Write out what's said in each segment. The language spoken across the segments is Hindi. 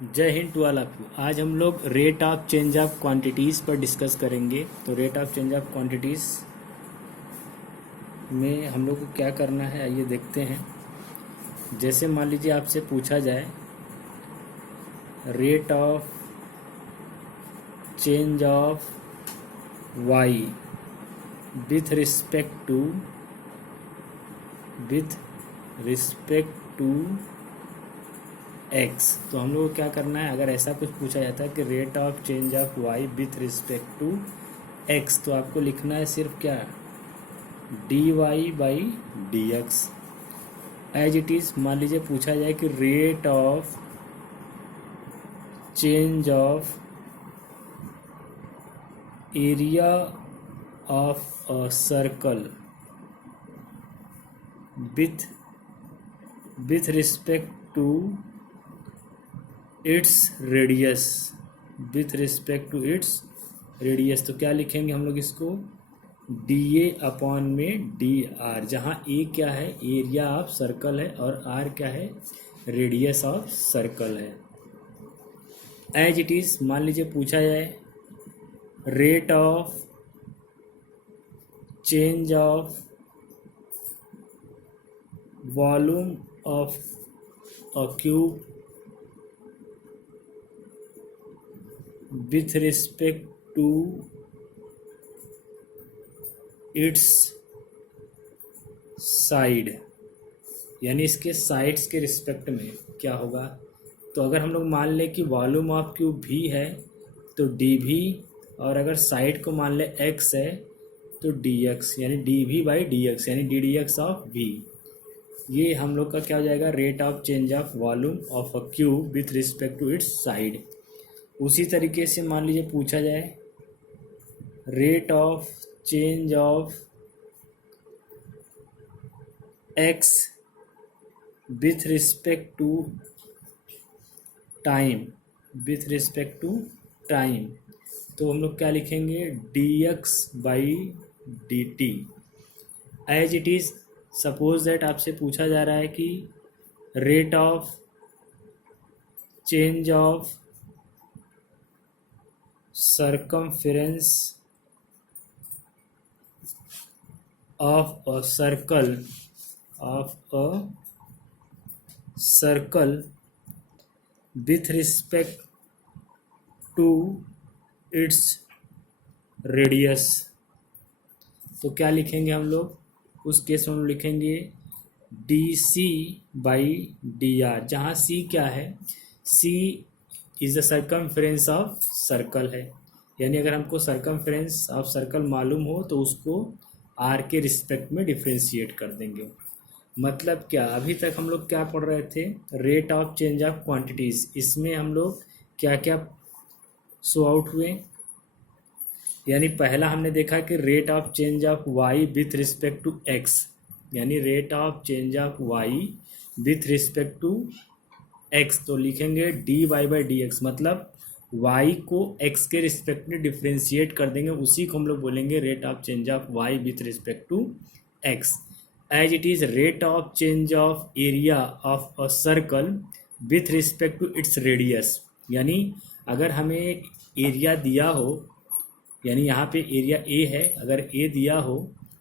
जय हिंद टू ऑल ऑफ यू। आज हम लोग rate of change of quantities पर डिस्कस करेंगे। तो rate of change of quantities में हम लोग को क्या करना है आइए देखते हैं। जैसे मान लीजिए आपसे पूछा जाए rate of change of Y with respect to x. तो हम लोग को क्या करना है, अगर ऐसा कुछ पूछा जाता है कि rate of change of Y with respect to x, तो आपको लिखना है सिर्फ क्या, D Y by D X. As it is मान लीजिए पूछा जाए कि rate of change of area of a circle with respect to its radius तो क्या लिखेंगे हम लोग इसको, डी ए अपॉन में डी आर, जहाँ ए क्या है एरिया ऑफ सर्कल है और आर क्या है रेडियस ऑफ सर्कल है। एज इट इज़ मान लीजिए पूछा जाए rate of change of volume of a cube with respect to its side, यानी इसके साइड्स के रिस्पेक्ट में क्या होगा। तो अगर हम लोग मान लें कि वॉल्यूम ऑफ क्यूब भी है तो डी भी, और अगर साइड को मान लें एक्स है तो डी एक्स, यानी डी भी बाई डी एक्स, यानी d d x of v. ये हम लोग का क्या हो जाएगा, rate of change of volume of a cube with respect to its side. उसी तरीके से मान लीजिए पूछा जाए rate of change of x with respect to time, तो हम लोग क्या लिखेंगे, d x by d t. As it is suppose that आपसे पूछा जा रहा है कि rate of change of circumference of a circle with respect to its radius। तो क्या लिखेंगे हम लोग, उस केस में हम लिखेंगे D C by D R, जहाँ सी क्या है, C is the circumference of circle है, यानी अगर हमको सर्कमफ्रेंस ऑफ सर्कल मालूम हो तो उसको आर के रिस्पेक्ट में डिफ्रेंशिएट कर देंगे। मतलब क्या, अभी तक हम लोग क्या पढ़ रहे थे, rate of change of quantities, इसमें हम लोग क्या क्या शो आउट हुए। यानी पहला हमने देखा कि rate of change of Y with respect to x, यानी rate of change of Y with respect to x, तो लिखेंगे d Y by D x, मतलब वाई को एक्स के रिस्पेक्ट में डिफ्रेंशिएट कर देंगे, उसी को हम लोग बोलेंगे rate of change of Y with respect to x. As it is rate of change of area of a circle with respect to its radius, यानी अगर हमें एरिया दिया हो, यानी यहाँ पे एरिया ए है, अगर ए दिया हो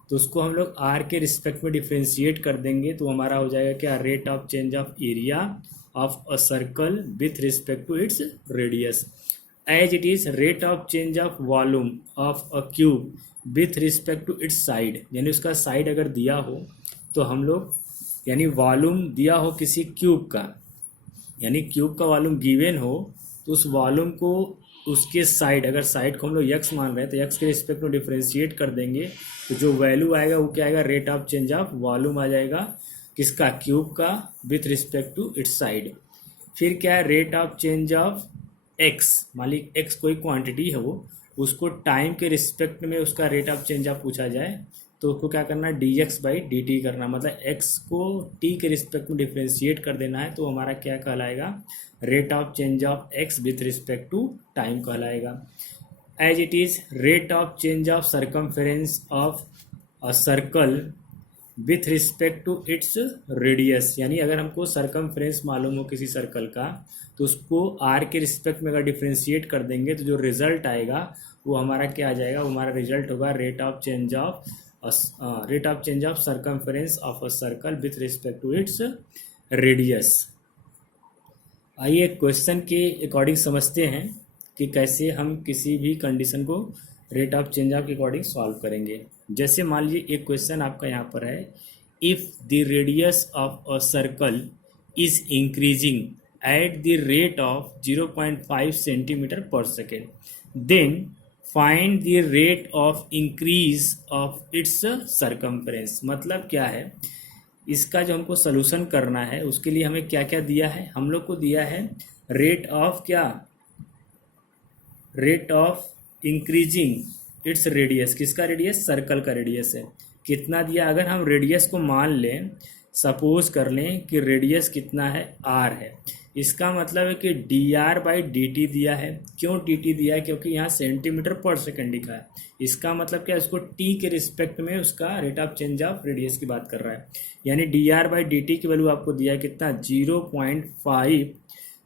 तो उसको हम लोग आर के रिस्पेक्ट में डिफ्रेंशिएट कर देंगे, तो हमारा हो जाएगा क्या, rate of change of area of a circle with respect to its radius. As it is rate of change of volume of a cube with respect to its side, यानी उसका साइड अगर दिया हो तो हम लोग, यानी वॉल्यूम दिया हो किसी क्यूब का, यानी क्यूब का वॉल्यूम गिवन हो तो उस वॉल्यूम को उसके साइड, अगर साइड को हम लोग यक्स मान रहे हैं तो यक्स के रिस्पेक्ट में डिफ्रेंशिएट कर देंगे, तो जो वैल्यू आएगा वो क्या आएगा, rate of change of volume आ जाएगा किसका, क्यूब का, with respect to its side. फिर क्या है, rate of change of x, मान ली एक्स कोई क्वांटिटी है, वो उसको टाइम के रिस्पेक्ट में उसका रेट ऑफ चेंज ऑफ पूछा जाए तो उसको क्या करना, D x by d T करना, मतलब एक्स को टी के रिस्पेक्ट में डिफ्रेंशिएट कर देना है, तो हमारा क्या कहलाएगा, rate of change of x with respect to time कहलाएगा। As it is rate of change of circumference of a circle with respect to its radius, यानी अगर हमको सरकमफ्रेंस मालूम हो किसी सर्कल का तो उसको आर के रिस्पेक्ट में अगर डिफ्रेंशिएट कर देंगे तो जो रिजल्ट आएगा वो हमारा क्या आ जाएगा, वो हमारा रिजल्ट होगा rate of change of circumference of a circle with respect to its radius. आइए क्वेश्चन के अकॉर्डिंग समझते हैं कि कैसे हम किसी भी कंडीशन को रेट ऑफ चेंज ऑफ के अकॉर्डिंग सॉल्व करेंगे। जैसे मान लीजिए एक क्वेश्चन आपका यहाँ पर है, if the radius of a circle is increasing at the rate of 0.5 centimetre per second, then find the rate of increase of its circumference. मतलब क्या है, इसका जो हमको सोल्यूशन करना है उसके लिए हमें क्या क्या दिया है, हम लोग को दिया है रेट ऑफ क्या, rate of increasing its radius. किसका रेडियस, सर्कल का रेडियस है। कितना दिया, अगर हम रेडियस को मान लें, सपोज कर लें कि रेडियस कितना है, आर है, इसका मतलब है कि D r by d t दिया है। क्यों डी टी दिया है, क्योंकि यहाँ सेंटीमीटर पर सेकेंड लिखा है। इसका मतलब क्या, इसको टी के रिस्पेक्ट में उसका rate of change of radius की बात कर रहा है। यानी D r by d t की वैल्यू आपको दिया है कितना, 0.5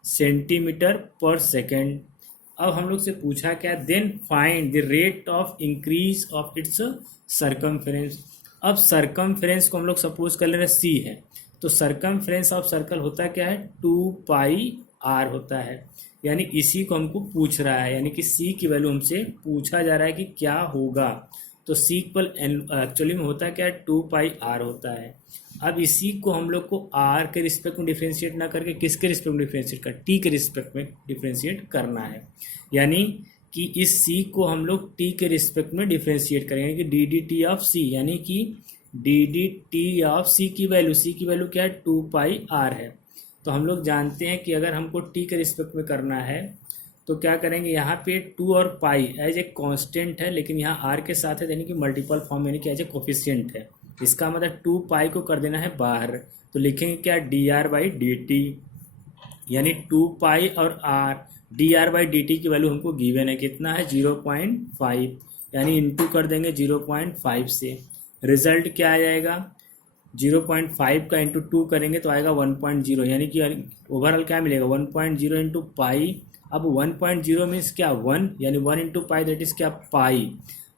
सेंटीमीटर पर सेकेंड। अब हम लोग से पूछा क्या, then find the rate of increase of its circumference. अब सरकमफ्रेंस को हम लोग सपोज कर ले रहे सी है, तो सरकमफ्रेंस ऑफ सर्कल होता क्या है, 2πr होता है। यानी इसी को हमको पूछ रहा है, यानी कि सी की वैल्यू हमसे पूछा जा रहा है कि क्या होगा। तो सी इक्वल एक्चुअली में होता क्या है, 2πr होता है। अब इसी को हम लोग को आर के रिस्पेक्ट में डिफ्रेंशिएट ना करके किसके रिस्पेक्ट में डिफ्रेंशिएट कर, टी के रिस्पेक्ट में डिफ्रेंशिएट करना है। यानी कि इस सी को हम लोग टी के रिस्पेक्ट में डिफ्रेंशिएट करेंगे कि डी डी टी ऑफ सी, यानी कि डी डी टी ऑफ सी की वैल्यू क्या है, 2πr है। तो हम लोग जानते हैं कि अगर हमको टी के रिस्पेक्ट में करना है तो क्या करेंगे, यहाँ पे 2 और पाई एज ए कांस्टेंट है, लेकिन यहाँ आर के साथ है, यानी कि मल्टीपल फॉर्म, यानी कि एज ए कोफिशिएंट है। इसका मतलब 2π को कर देना है बाहर, तो लिखेंगे क्या, d r by d t, यानी 2π और r, d r by d t की वैल्यू हमको गिवन है कितना है, 0.5, यानी इंटू कर देंगे 0.5 से। रिजल्ट क्या आ जाएगा, 0.5 का इंटू 2 करेंगे तो आएगा 1.0, यानी कि ओवरऑल क्या मिलेगा, 1.0 इंटू पाई। अब 1.0 मीन्स क्या, 1, यानी 1 इंटू पाई दैट इज क्या, पाई।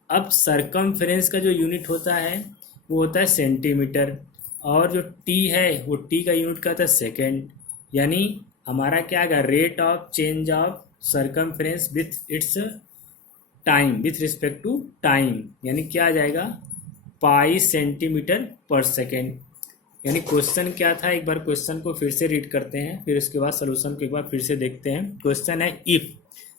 अब सरकमफ्रेंस का जो यूनिट होता है वो होता है सेंटीमीटर, और जो टी है वो टी का यूनिट क्या होता है, सेकेंड। यानी हमारा क्या आएगा, rate of change of circumference with its time, with respect to time, यानी क्या आ जाएगा, पाई सेंटीमीटर पर सेकेंड। यानी क्वेश्चन क्या था, एक बार क्वेश्चन को फिर से रीड करते हैं, फिर उसके बाद सोल्यूशन को एक बार फिर से देखते हैं। क्वेश्चन है, if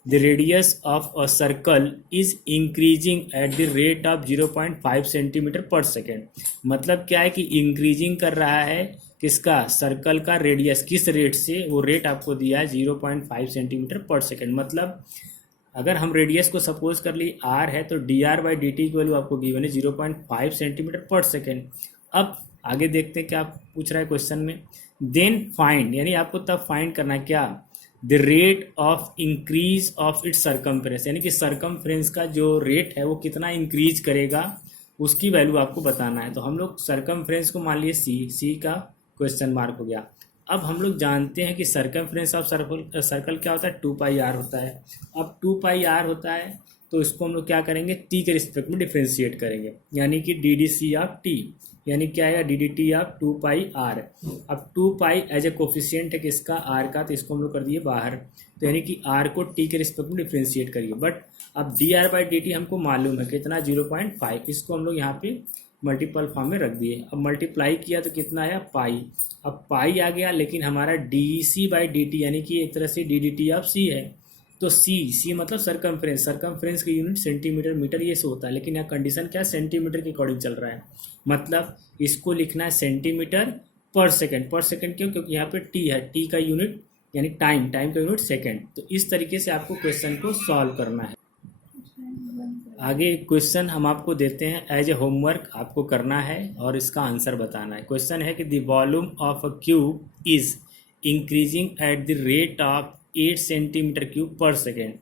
the radius of a circle is increasing at the rate of 0.5 centimetre per second. मतलब क्या है कि इंक्रीजिंग कर रहा है किसका, सर्कल का रेडियस, किस रेट से, वो रेट आपको दिया है 0.5 सेंटीमीटर पर सेकेंड। मतलब अगर हम रेडियस को सपोज कर ली आर है, तो D r by d t की वैल्यू आपको गिवन है 0.5 सेंटीमीटर पर सेकेंड। अब आगे देखते हैं क्या पूछ रहा है क्वेश्चन में, देन फाइंड, यानी आपको तब फाइंड करना है क्या, the rate of increase of its circumference, यानी कि सरकमफ्रेंस का जो रेट है वो कितना इंक्रीज करेगा उसकी वैल्यू आपको बताना है। तो हम लोग सरकमफ्रेंस को मान लिए सी का क्वेश्चन मार्क हो गया। अब हम लोग जानते हैं कि सरकमफ्रेंस ऑफ सर्कल क्या होता है, 2πr होता है। अब 2πr होता है तो इसको हम लोग क्या करेंगे, टी के रिस्पेक्ट में डिफ्रेंशिएट करेंगे, यानी कि d d c of t, यानी क्या आएगा, D d t of 2πr। अब 2π एज ए कोफिशिएंट है किसका, आर का, तो इसको हम लोग कर दिए बाहर, तो यानी कि आर को टी के रिस्पेक्ट में डिफ्रेंशिएट करिए। बट अब D r by d T हमको मालूम है कितना, 0.5, इसको हम लोग यहाँ पे मल्टीपल फॉर्म में रख दिए। अब मल्टीप्लाई किया तो कितना आया, पाई। अब पाई आ गया, लेकिन हमारा d C by d t, यानी कि एक तरह से d d t of c है, तो सी मतलब सरकमफ्रेंस की यूनिट सेंटीमीटर मीटर ये से होता है, लेकिन यहाँ कंडीशन क्या है, सेंटीमीटर के अकॉर्डिंग चल रहा है। मतलब इसको लिखना है सेंटीमीटर पर सेकेंड क्यों, क्योंकि यहाँ पे टी है, टी का यूनिट यानी टाइम का यूनिट सेकेंड। तो इस तरीके से आपको क्वेश्चन को सॉल्व करना है। आगे क्वेश्चन हम आपको देते हैं एज ए होमवर्क, आपको करना है और इसका आंसर बताना है। क्वेश्चन है कि the volume of a cube is increasing at the rate of 8 centimetre cube per second.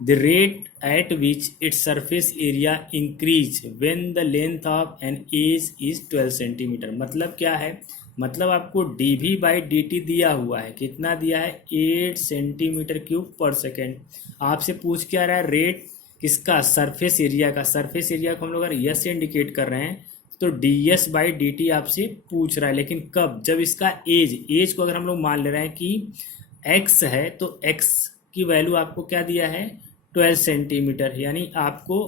The rate at which its surface area increase when the length of an edge is 12 centimetre. मतलब क्या है, मतलब आपको d v by d t दिया हुआ है, कितना दिया है 8 सेंटीमीटर क्यूब पर सेकेंड। आपसे पूछ क्या रहा है, रेट किसका, सरफेस एरिया का। सरफेस एरिया को हम लोग अगर यस से इंडिकेट कर रहे हैं तो D s by d T आपसे पूछ रहा है, लेकिन कब, जब इसका एज को अगर हम लोग मान ले रहे हैं कि एक्स है तो एक्स की वैल्यू आपको क्या दिया है 12 सेंटीमीटर, यानी आपको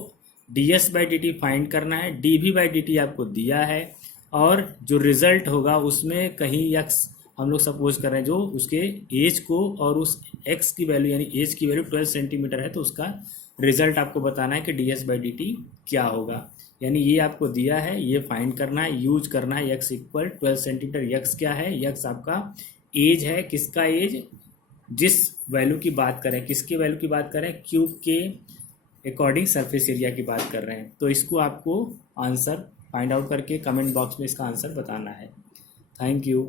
d s by d t find करना है, d v by d t आपको दिया है, और जो रिजल्ट होगा उसमें कहीं एक्स हम लोग सपोज कर रहे हैं जो उसके एज को, और उस एक्स की वैल्यू यानी एज की वैल्यू 12 सेंटीमीटर है तो उसका रिजल्ट आपको बताना है कि D s by d T क्या होगा। यानी ये आपको दिया है, ये फाइंड करना है, यूज करना है, एक्स इक्वल 12 सेंटीमीटर। एक्स क्या है, एक्स आपका एज है, किसका एज, जिस वैल्यू की बात करें, किसकी वैल्यू की बात करें, क्यूब के अकॉर्डिंग सरफेस एरिया की बात कर रहे हैं। तो इसको आपको आंसर फाइंड आउट करके कमेंट बॉक्स में इसका आंसर बताना है। Thank you.